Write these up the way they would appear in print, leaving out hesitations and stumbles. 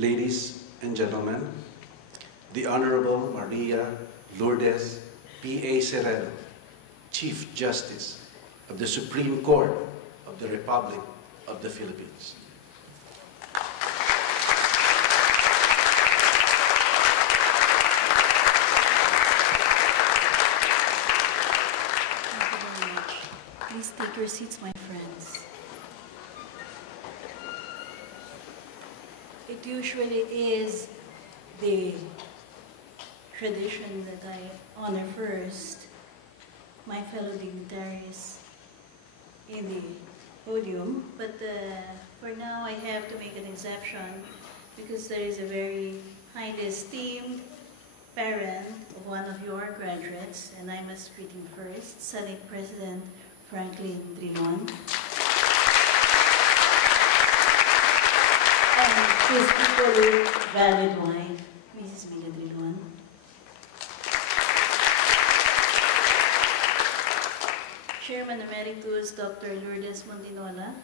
Ladies and gentlemen, the Honorable Maria Lourdes P.A. Sereno, Chief Justice of the Supreme Court of the Republic of the Philippines. Thank you very much. Please take your seats, my friends. It usually is the tradition that I honor first my fellow dignitaries in the podium, but for now I have to make an exception because there is a very highly esteemed parent of one of your graduates, and I must greet him first, Senate President Franklin Trilon, and his equally valid wife, Mrs. Mina Trilon. Chairman Emeritus Dr. Lourdes Montinola,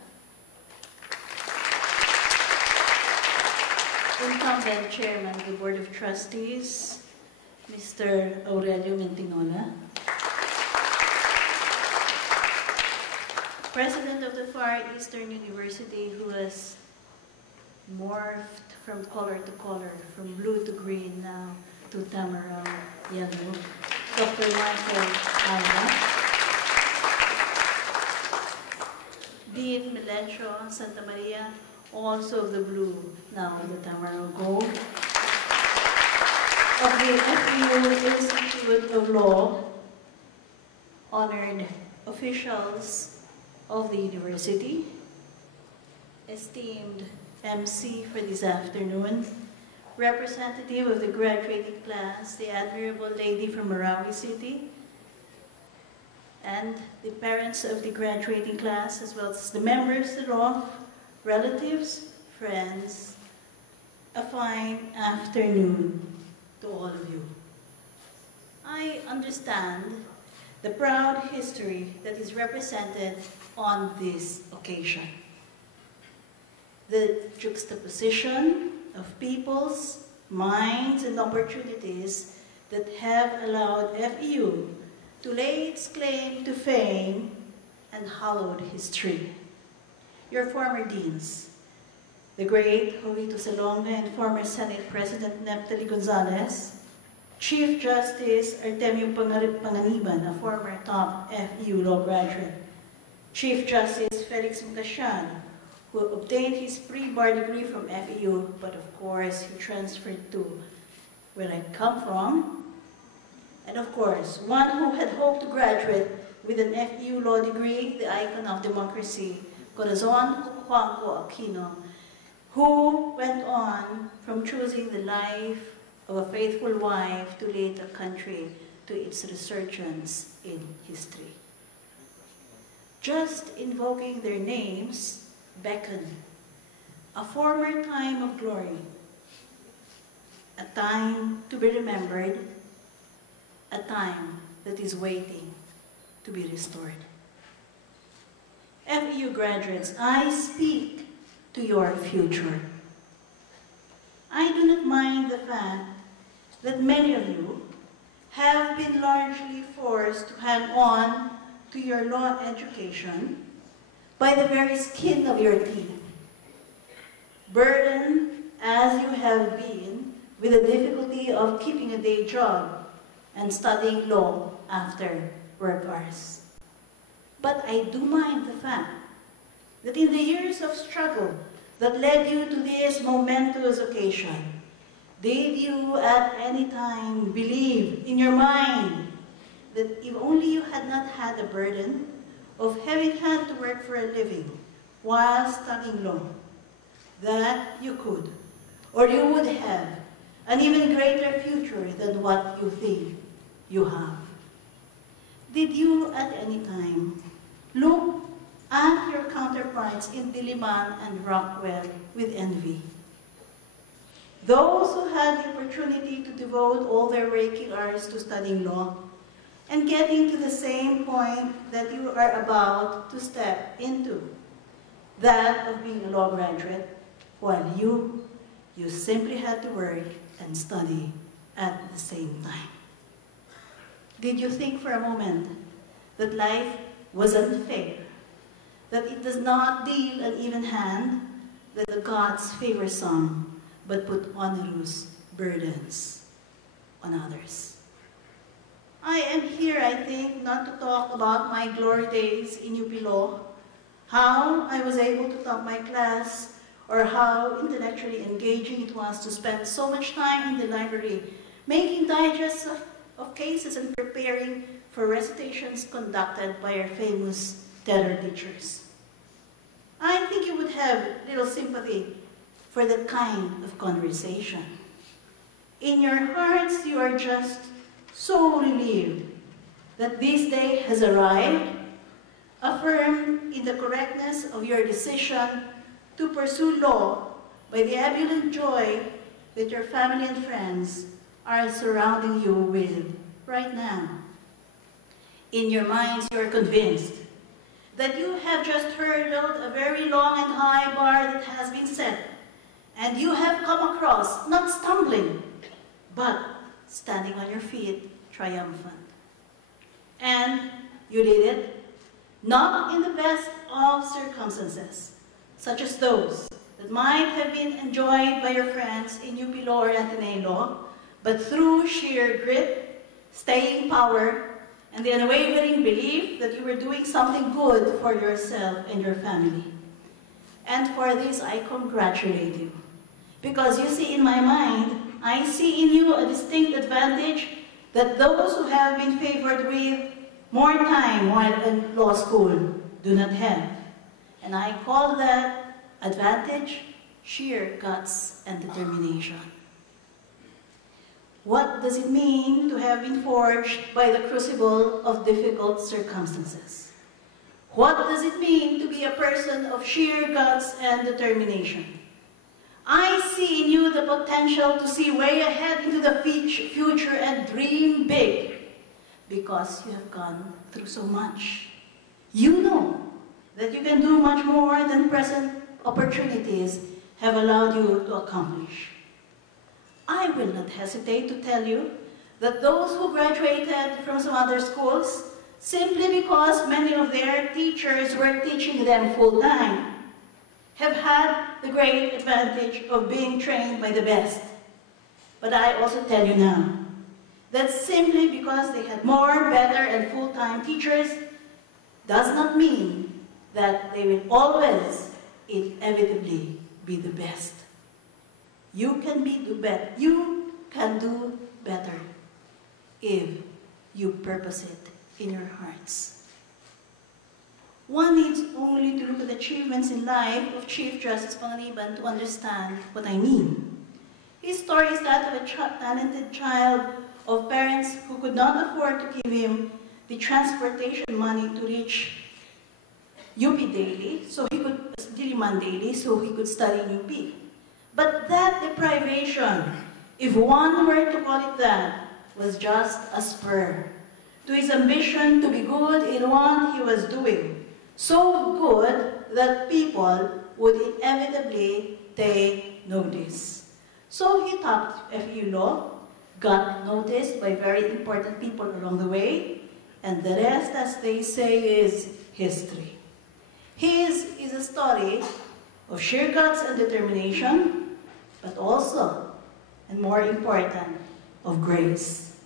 Incumbent Chairman of the Board of Trustees, Mr. Aurelio Montinola, President of the Far Eastern University, who has morphed from color to color, from blue to green now to tamarack yellow, Dr. Michael Alva, Dean Melencio Santa Maria, also of the blue, now the tamarack gold, of the FEU Institute of Law, honored officials of the university, esteemed MC for this afternoon, representative of the graduating class, the Admirable Lady from Marawi City, and the parents of the graduating class, as well as the members thereof, relatives, friends, a fine afternoon to all of you. I understand the proud history that is represented on this occasion. The juxtaposition of peoples, minds, and opportunities that have allowed FEU to lay its claim to fame and hallowed history. Your former deans, the great Jovito Salonga and former Senate President Neptali Gonzalez, Chief Justice Artemio Panganiban, a former top FEU law graduate, Chief Justice Felix Mcasian, who obtained his pre-bar degree from FEU, but of course he transferred to where I come from, and of course, one who had hoped to graduate with an FEU law degree, the icon of democracy, Corazon Juanco Aquino, who went on from choosing the life of a faithful wife to lead the country to its resurgence in history. Just invoking their names beckon a former time of glory, a time to be remembered, a time that is waiting to be restored. FEU graduates, I speak to your future. I do not mind the fact that many of you have been largely forced to hang on to your law education by the very skin of your teeth, burdened as you have been with the difficulty of keeping a day job and studying law after work hours. But I do mind the fact that in the years of struggle that led you to this momentous occasion, did you at any time believe in your mind that if only you had not had the burden of having had to work for a living while studying law, that you could, or you would have, an even greater future than what you think you have? Did you at any time look at your counterparts in Diliman and Rockwell with envy? Those who had the opportunity to devote all their waking hours to studying law and getting to the same point that you are about to step into, that of being a law graduate, while You simply had to work and study at the same time. Did you think for a moment that life was unfair, that it does not deal an even hand, that the gods favor some, but put onerous burdens on others? I am here, I think, not to talk about my glory days in UP Law, how I was able to top my class, or how intellectually engaging it was to spend so much time in the library, making digests of cases and preparing for recitations conducted by our famous terror teachers. I think you would have little sympathy for that kind of conversation. In your hearts, you are just so relieved that this day has arrived, affirmed in the correctness of your decision to pursue law by the ebullient joy that your family and friends are surrounding you with right now. In your minds, you are convinced that you have just hurdled a very long and high bar that has been set, and you have come across, not stumbling, but standing on your feet, triumphant. And you did it, not in the best of circumstances, such as those that might have been enjoyed by your friends in UP Law or Ateneo Law, but through sheer grit, staying power, and the unwavering belief that you were doing something good for yourself and your family. And for this, I congratulate you. Because you see, in my mind, I see in you a distinct advantage that those who have been favored with more time while in law school do not have. And I call that advantage sheer guts and determination. What does it mean to have been forged by the crucible of difficult circumstances? What does it mean to be a person of sheer guts and determination? I see in you the potential to see way ahead into the future and dream big because you have gone through so much. You know that you can do much more than present opportunities have allowed you to accomplish. I will not hesitate to tell you that those who graduated from some other schools, simply because many of their teachers were teaching them full-time, have had the great advantage of being trained by the best. But I also tell you now that simply because they had more, better, and full-time teachers does not mean that they will always, inevitably, be the best. You can do better if you purpose it in your hearts. One needs only to look at the achievements in life of Chief Justice Pangaliban to understand what I mean. His story is that of a talented child of parents who could not afford to give him the transportation money to reach UP daily, Diliman daily, so he could study in UP. But that deprivation, if one were to call it that, was just a spur to his ambition to be good in what he was doing. So good that people would inevitably take notice. So he taught FEU Law, got noticed by very important people along the way, and the rest, as they say, is history. His is a story of sheer guts and determination, but also, and more important, of grace.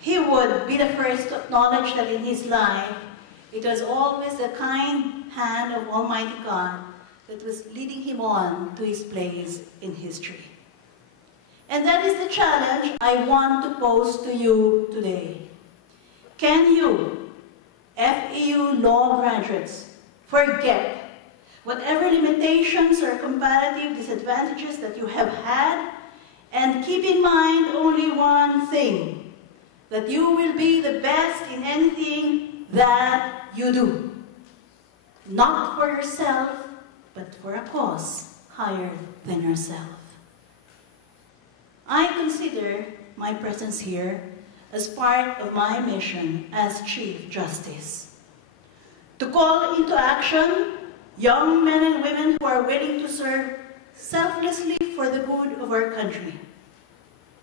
He would be the first to acknowledge that in his life, it was always the kind hand of Almighty God that was leading him on to his place in history. And that is the challenge I want to pose to you today. Can you, FEU Law graduates, forget whatever limitations or comparative disadvantages that you have had, and keep in mind only one thing, that you will be the best in anything that you do. Not for yourself, but for a cause higher than yourself. I consider my presence here as part of my mission as Chief Justice. To call into action young men and women who are willing to serve selflessly for the good of our country.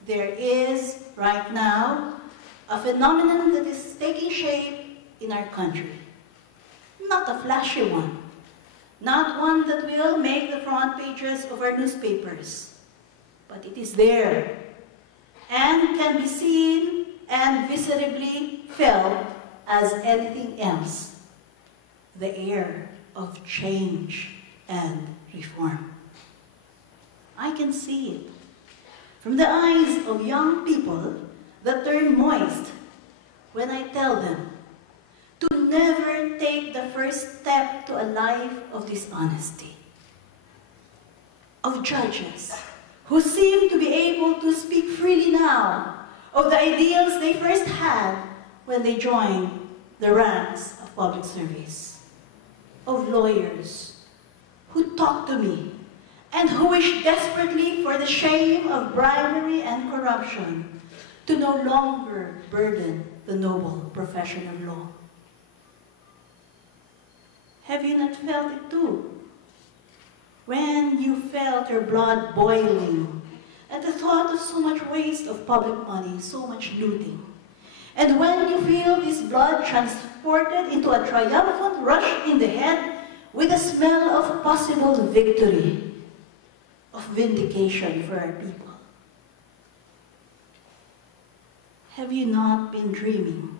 There is, right now, a phenomenon that is taking shape in our country. Not a flashy one, not one that will make the front pages of our newspapers, but it is there and can be seen and visibly felt as anything else. The air of change and reform. I can see it from the eyes of young people that turn moist when I tell them to never take the first step to a life of dishonesty. Of judges who seem to be able to speak freely now of the ideals they first had when they joined the ranks of public service. Of lawyers who talk to me and who wish desperately for the shame of bribery and corruption to no longer burden the noble profession of law. Have you not felt it too? When you felt your blood boiling at the thought of so much waste of public money, so much looting, and when you feel this blood transported into a triumphant rush in the head with the smell of possible victory, of vindication for our people. Have you not been dreaming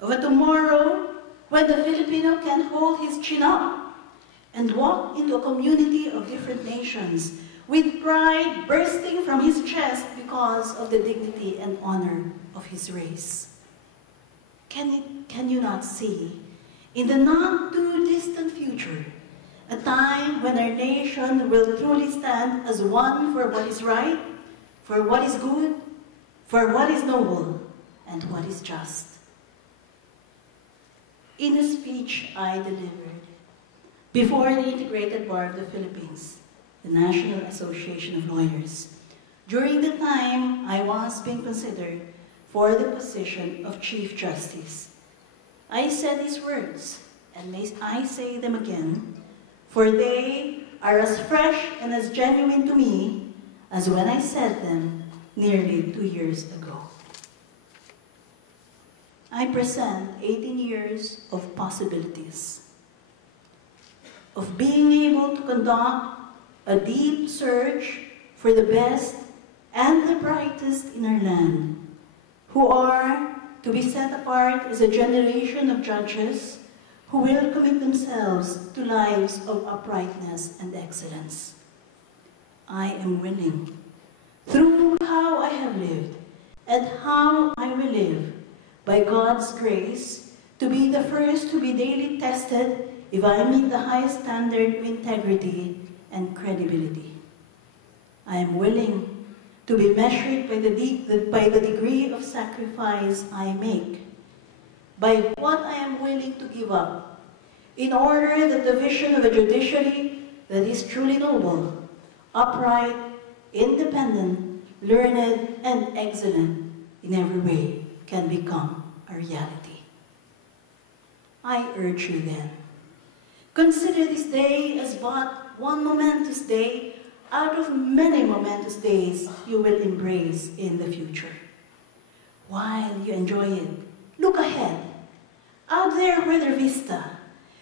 of a tomorrow when the Filipino can hold his chin up and walk into a community of different nations with pride bursting from his chest because of the dignity and honor of his race? Can you not see, in the not-too-distant future, a time when our nation will truly stand as one for what is right, for what is good, for what is noble, and what is just? In a speech I delivered before the Integrated Bar of the Philippines, the National Association of Lawyers, during the time I was being considered for the position of Chief Justice, I said these words, and may I say them again, for they are as fresh and as genuine to me as when I said them nearly 2 years ago. I present 18 years of possibilities, of being able to conduct a deep search for the best and the brightest in our land, who are to be set apart as a generation of judges who will commit themselves to lives of uprightness and excellence. I am willing, through how I have lived and how I will live, by God's grace, to be the first to be daily tested if I meet the highest standard of integrity and credibility. I am willing to be measured by the degree of sacrifice I make, by what I am willing to give up, in order that the vision of a judiciary that is truly noble, upright, independent, learned, and excellent in every way can become a reality. I urge you then, consider this day as but one momentous day out of many momentous days you will embrace in the future. While you enjoy it, look ahead, out there where the vista,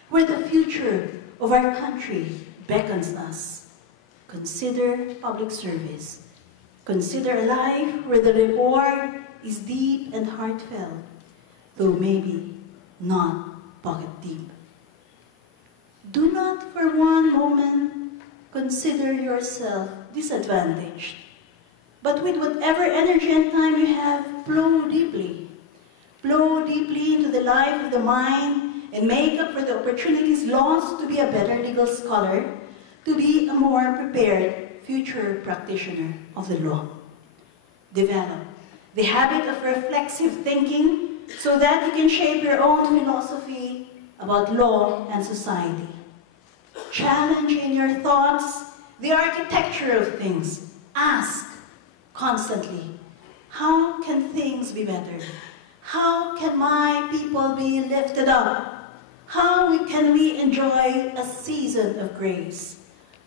where the future of our country beckons us. Consider public service. Consider a life where the reward is deep and heartfelt, though maybe not pocket deep. Do not for one moment consider yourself disadvantaged, but with whatever energy and time you have, flow deeply into the life of the mind and make up for the opportunities lost to be a better legal scholar, to be a more prepared future practitioner of the law. Develop the habit of reflexive thinking so that you can shape your own philosophy about law and society. Challenge in your thoughts the architecture of things. Ask constantly, how can things be better? How can my people be lifted up? How can we enjoy a season of grace?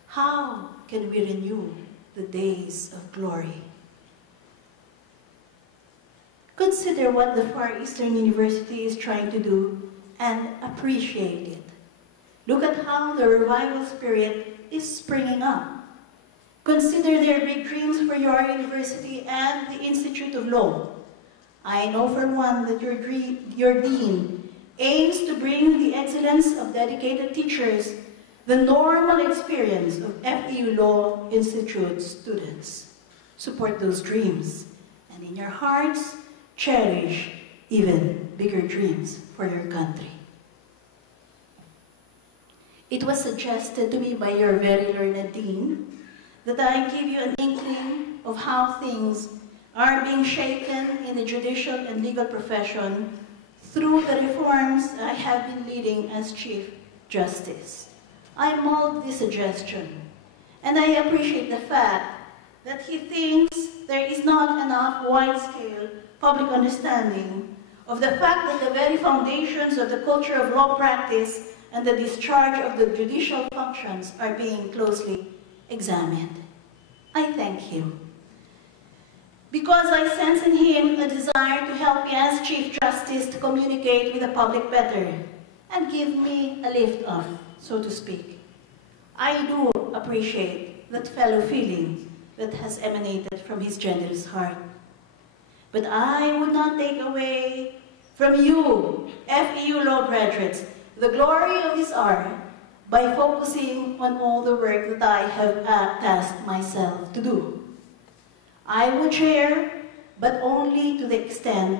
How can we renew the days of glory? Consider what the Far Eastern University is trying to do and appreciate it. Look at how the revival spirit is springing up. Consider their big dreams for your university and the Institute of Law. I know for one that your dean aims to bring the excellence of dedicated teachers, the normal experience of FEU Law Institute students. Support those dreams, and in your hearts, cherish even bigger dreams for your country. It was suggested to me by your very learned dean that I give you an inkling of how things are being shaken in the judicial and legal profession through the reforms I have been leading as Chief Justice. I mold this suggestion, and I appreciate the fact that he thinks there is not enough wide-scale public understanding of the fact that the very foundations of the culture of law practice and the discharge of the judicial functions are being closely examined. I thank him, because I sense in him a desire to help me as Chief Justice to communicate with the public better and give me a lift off, so to speak. I do appreciate that fellow feeling that has emanated from his generous heart. But I would not take away from you, FEU Law graduates, the glory of this hour by focusing on all the work that I have tasked myself to do. I would share, but only to the extent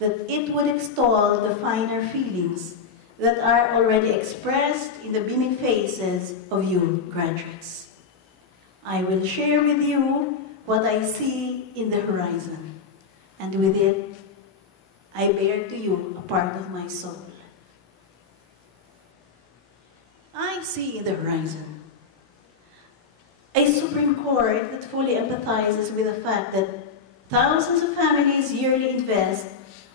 that it would extol the finer feelings that are already expressed in the beaming faces of you graduates. I will share with you what I see in the horizon, and with it, I bear to you a part of my soul. I see in the horizon a Supreme Court that fully empathizes with the fact that thousands of families yearly invest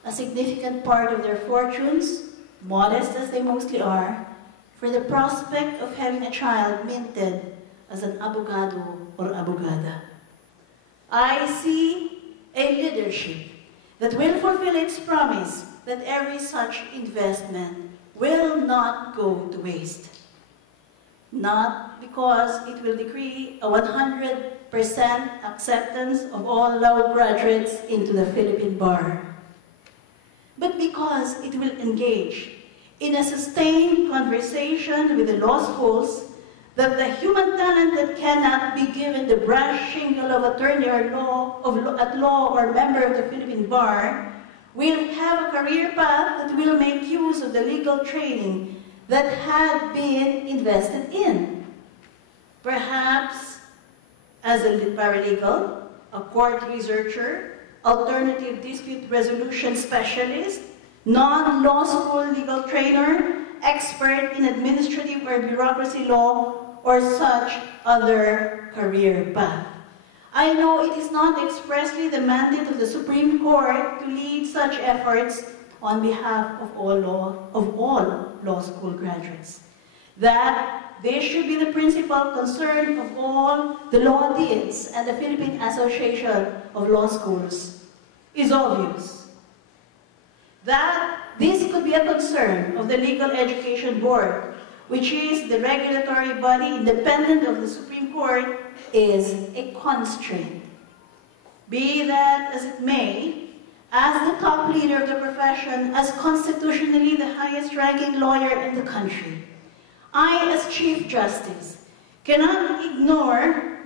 a significant part of their fortunes, modest as they mostly are, for the prospect of having a child minted as an abogado or abogada. I see a leadership that will fulfill its promise that every such investment will not go to waste. Not because it will decree a 100% acceptance of all law graduates into the Philippine bar, but because it will engage in a sustained conversation with the law schools that the human talent that cannot be given the brass shingle of attorney or at law or member of the Philippine bar will have a career path that will make use of the legal training that had been invested in. Perhaps as a paralegal, a court researcher, alternative dispute resolution specialist, non-law school legal trainer, expert in administrative or bureaucracy law, or such other career path. I know it is not expressly the mandate of the Supreme Court to lead such efforts on behalf of all law school graduates. That this should be the principal concern of all the law deans and the Philippine Association of Law Schools is obvious. That this could be a concern of the Legal Education Board, which is the regulatory body independent of the Supreme Court, is a constraint. Be that as it may, as the top leader of the profession, as constitutionally the highest ranking lawyer in the country, I, as Chief Justice, cannot ignore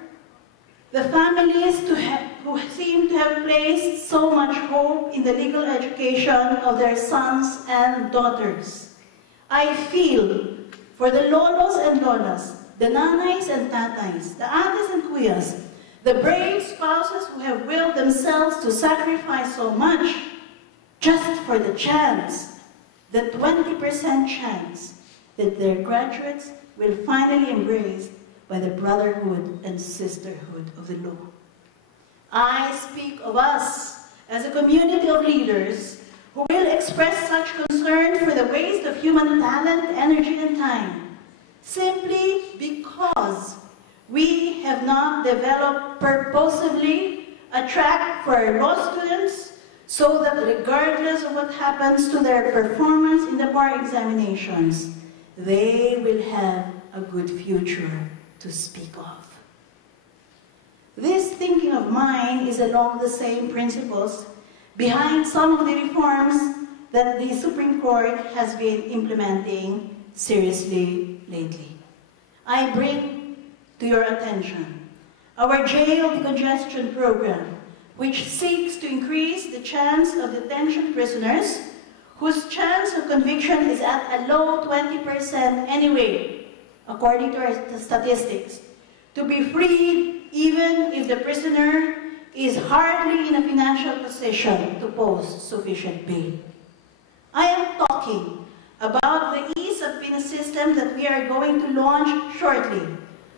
the families who seem to have placed so much hope in the legal education of their sons and daughters. I feel for the lolos and lolas, the nanays and tatays, the ates and kuyas, the brave spouses who have willed themselves to sacrifice so much just for the chance, the 20% chance, that their graduates will finally embrace by the brotherhood and sisterhood of the law. I speak of us as a community of leaders who will express such concern for the waste of human talent, energy, and time, simply because We have not developed purposefully a track for our law students so that regardless of what happens to their performance in the bar examinations, they will have a good future to speak of. This thinking of mine is along the same principles behind some of the reforms that the Supreme Court has been implementing seriously lately. I bring to your attention our jail decongestion program, which seeks to increase the chance of detention prisoners whose chance of conviction is at a low 20% anyway, according to our statistics, to be freed even if the prisoner is hardly in a financial position to post sufficient bail. I am talking about the e-subpoena system that we are going to launch shortly,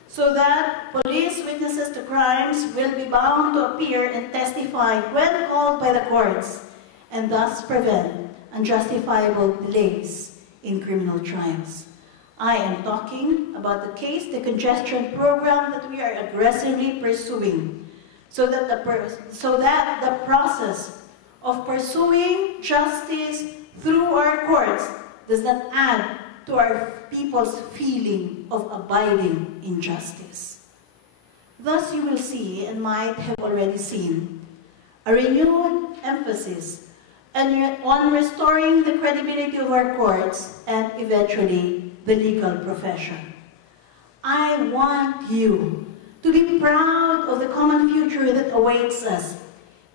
so that police witnesses to crimes will be bound to appear and testify when called by the courts, and thus prevent unjustifiable delays in criminal trials. I am talking about the case decongestion program that we are aggressively pursuing, so that the process of pursuing justice through our courts does not add to our people's feeling of abiding in justice. Thus you will see, and might have already seen, a renewed emphasis on restoring the credibility of our courts and eventually the legal profession. I want you to be proud of the common future that awaits us,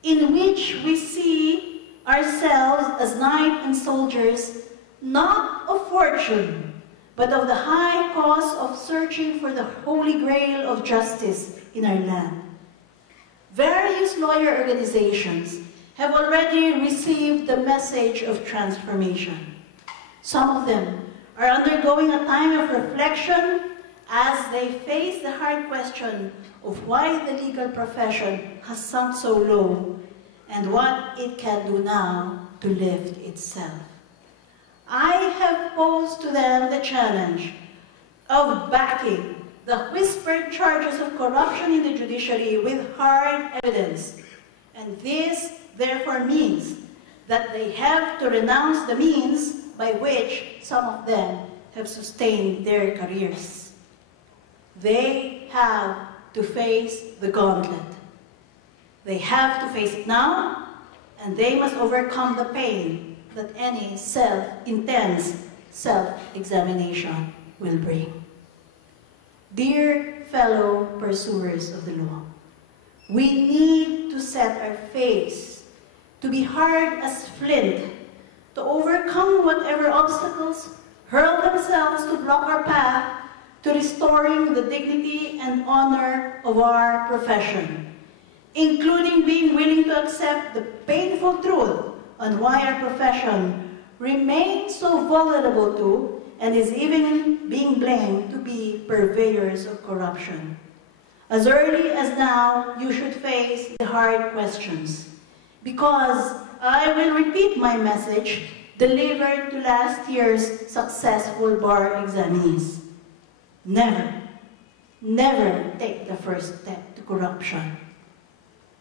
in which we see ourselves as knights and soldiers, not of fortune, but of the high cause of searching for the holy grail of justice in our land. Various lawyer organizations have already received the message of transformation. Some of them are undergoing a time of reflection as they face the hard question of why the legal profession has sunk so low and what it can do now to lift itself. I have posed to them the challenge of backing the whispered charges of corruption in the judiciary with hard evidence. And this, therefore, means that they have to renounce the means by which some of them have sustained their careers. They have to face the gauntlet. They have to face it now, and they must overcome the pain that any intense self-examination will bring. Dear fellow pursuers of the law, we need to set our face to be hard as flint, to overcome whatever obstacles hurl themselves to block our path to restoring the dignity and honor of our profession, including being willing to accept the painful truth on why our profession remains so vulnerable to and is even being blamed to be purveyors of corruption. As early as now, you should face the hard questions, because I will repeat my message delivered to last year's successful bar examinees. Never, never take the first step to corruption.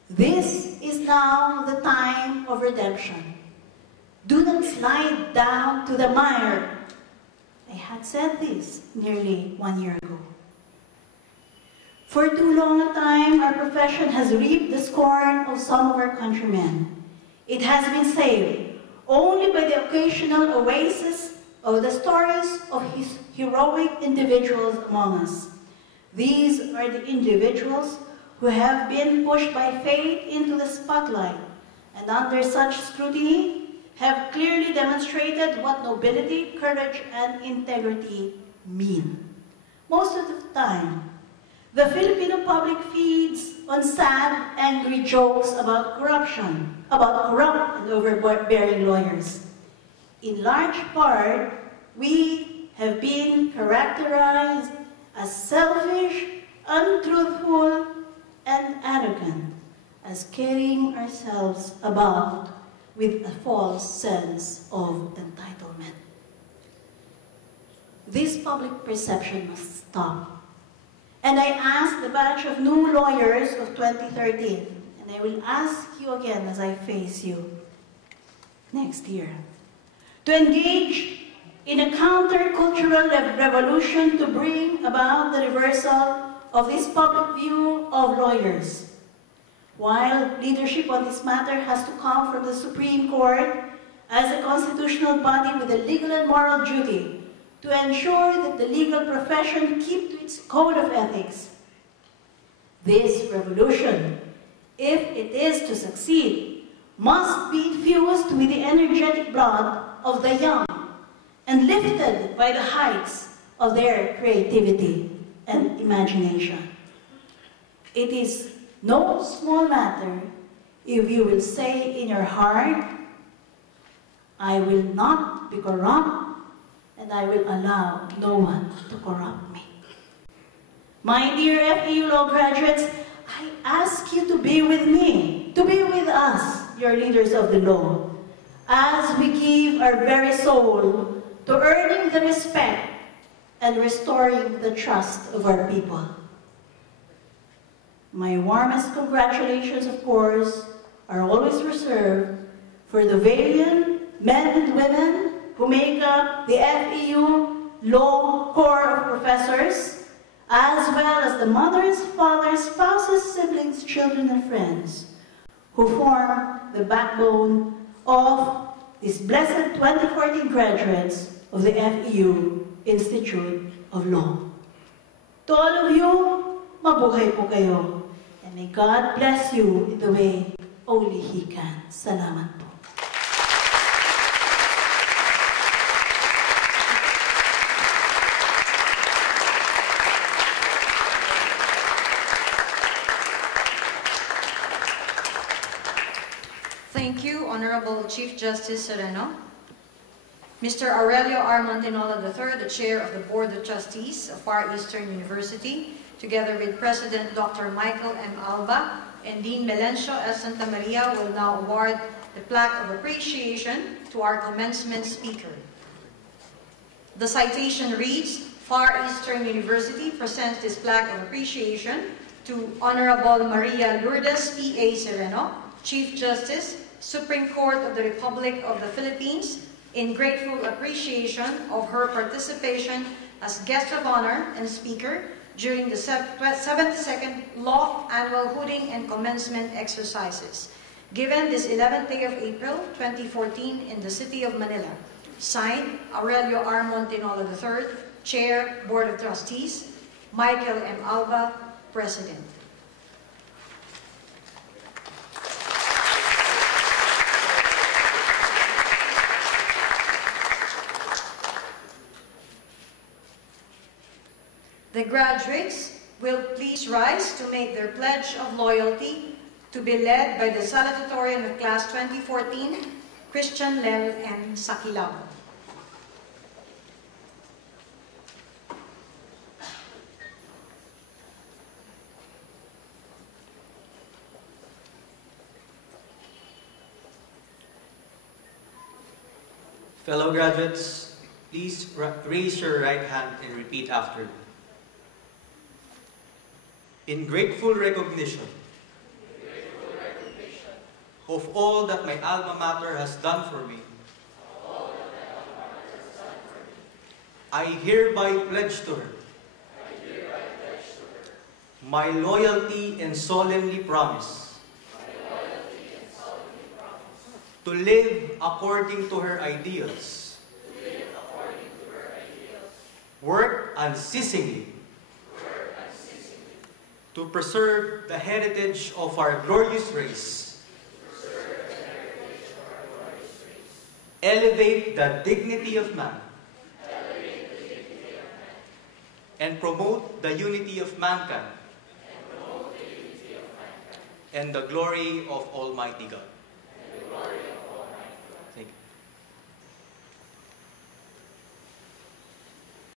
This is now the time of redemption. Do not slide down to the mire. I had said this nearly 1 year ago. For too long a time, our profession has reaped the scorn of some of our countrymen. It has been saved only by the occasional oasis of the stories of his heroic individuals among us. These are the individuals who have been pushed by fate into the spotlight, and under such scrutiny have clearly demonstrated what nobility, courage, and integrity mean. Most of the time, the Filipino public feeds on sad, angry jokes about corruption, about corrupt and overbearing lawyers. In large part, we have been characterized as selfish, untruthful, and arrogant, as carrying ourselves about with a false sense of entitlement. This public perception must stop. And I asked the batch of new lawyers of 2013, and I will ask you again as I face you next year, to engage in a countercultural revolution to bring about the reversal of this public view of lawyers. While leadership on this matter has to come from the Supreme Court as a constitutional body with a legal and moral duty to ensure that the legal profession keep to its code of ethics. This revolution, if it is to succeed, must be infused with the energetic blood of the young and lifted by the heights of their creativity and imagination. It is no small matter if you will say in your heart, I will not be corrupt, and I will allow no one to corrupt me. My dear FEU Law graduates, I ask you to be with me, to be with us, your leaders of the law, as we give our very soul to earning the respect and restoring the trust of our people. My warmest congratulations, of course, are always reserved for the valiant men and women who make up the FEU Law Corps of Professors, as well as the mothers, fathers, spouses, siblings, children, and friends who form the backbone of these blessed 2014 graduates of the FEU Institute of Law. To all of you, mabuhay po kayo. And may God bless you in the way only He can. Salamat po. Thank you, Honorable Chief Justice Sereno. Mr. Aurelio R. Montinola III, the Chair of the Board of Trustees of Far Eastern University, together with President Dr. Michael M. Alba and Dean Melencio S. Santa Maria, will now award the plaque of appreciation to our commencement speaker. The citation reads, Far Eastern University presents this plaque of appreciation to Honorable Maria Lourdes P.A. Sereno, Chief Justice, Supreme Court of the Republic of the Philippines, in grateful appreciation of her participation as guest of honor and speaker during the 72nd Law Annual Hooting and Commencement Exercises, given this 11th day of April 2014 in the city of Manila. Signed, Aurelio R. Montinola III, Chair, Board of Trustees, Michael M. Alba, President. The graduates will please rise to make their pledge of loyalty, to be led by the salutatorian of Class 2014, Christian Lel M. Sakilao. Fellow graduates, please raise your right hand and repeat after me. In grateful recognition of all that my alma mater has done for me, I hereby pledge to her my loyalty and solemnly promise to live according to her ideals, work unceasingly to preserve the heritage of our glorious race, elevate the dignity of man, and promote the unity of mankind, and the glory of Almighty God.